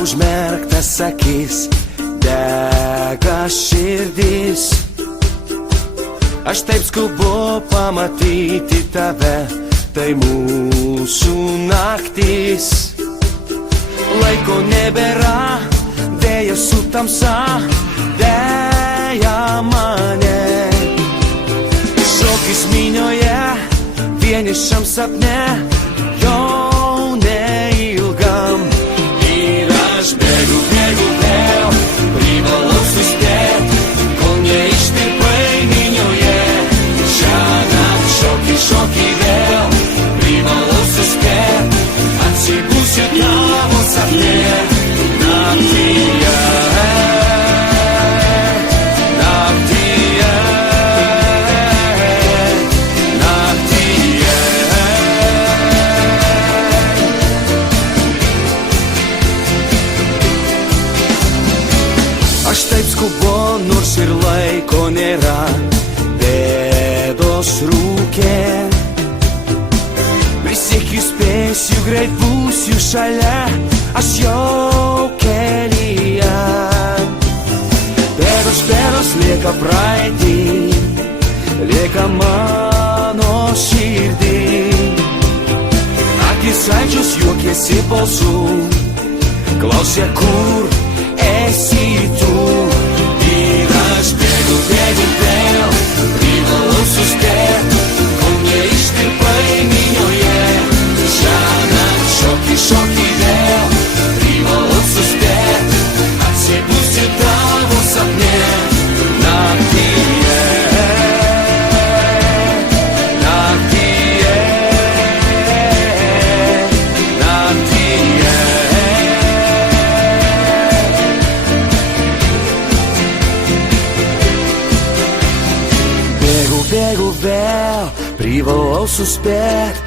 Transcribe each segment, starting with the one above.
užmerktas akis, dega širdis. Aš taip skubu pamatyti tave, tai mūsų naktis. Laiko nebėra, dėja su tamsa, dėja mane. Šokis minioje, vienišam sapne, jau neilgam. Ir aš bėgu vėl, privalau suspėt, kol neištirpai minioje. Šiąnakt šoki vėl, privalau suspėt, atsibusiu tavo sapne. Naktyje, naktyje, naktyje. Aš taip skubu, nors ir laiko nėra, bėdos rūkė. Prisiekiu, spėsiu, greit būsiu šalia, aš jau kelyje. Bėdos lieka praeitį, lieka mano širdį. Akis saldžios, juokiesi balsų, klausė, kur esi tu. Ir aš bėgu vėl, privalau suspėt, kol neištirpai minioje. Šiąnakt šoki vėl, privalau suspėt, atsibusiu tavo sapne. Naktyje, naktyje, naktyje. Bėgu vėl, privalau suspėt,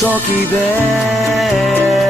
šoki vėl.